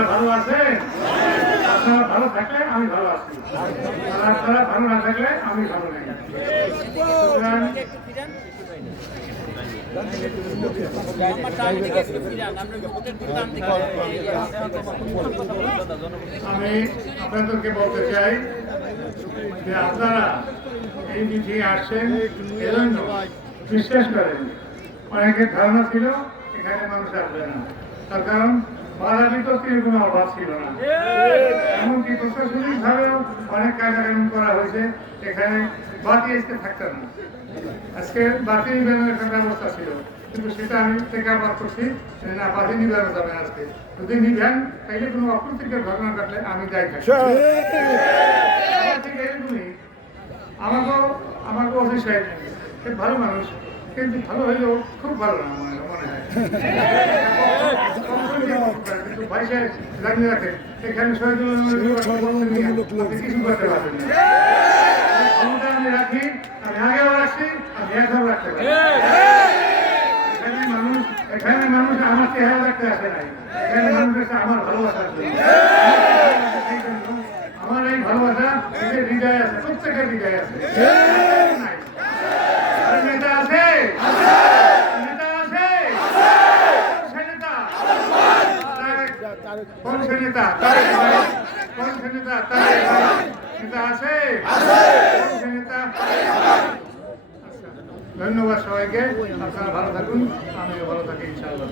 আপনারা ভালো আছেন? আপনারা ভালো থাকলে আমি ভালো আছি, আর আপনারা ভালো না থাকলে আমি ভালো নেই। আমি আপনাদেরকে বলতে চাই যে আপনারা এই মিটিং আসছেন এজন্য বিশ্বাস করেন। অনেকের ধারণা ছিল এখানে মানুষ আসবে না, তার কারণ বাধা বিপত্তির কোনো অভাব ছিল না। এমনকি প্রশাসনিক ভাবেও অনেক কার্যক্রম করা হয়েছে, এখানে বাতি আসতে থাকতো না। আজকে বাতি নিবানোর একটা ব্যবস্থা ছিল, কিন্তু সেটা আমি টেকা বাদ করছি, না বাতি নিবানো যাবে আজকে। যদি নিবেন তাইলে কোনো অপ্রীতিকর ঘটনা ঘটলে আমি দায়ী থাকি। ঠিক এরকমই আমাকেও অফিস সাহেব খুব ভালো মানুষ, কিন্তু ভালো হইলেও খুব ভালো না মনে হয়। কিন্তু ভাই সাহেব জানিয়ে রাখেন এখানে কিছু করতে পারবেন না। ক্ষমতা আমি রাখি, আমি আগেও রাখছি, আমি এখনও রাখতে পারি। এখানে মানুষ আমার চেহারা রাখতে আসে নাই, এখানে মানুষ এসে আমার ভালোবাসা আছে। আমার এই ভালোবাসা এদের হৃদয় আছে, প্রত্যেকের হৃদয় আছে। নেতা আছে, নেতা আছে, কোন সে নেতা? কোন সে নেতা? নেতা আছে? কোন সে নেতা? ধন্যবাদ সবাইকে। আপনারা ভালো থাকুন, আমিও ভালো থাকি ইনশাআল্লাহ।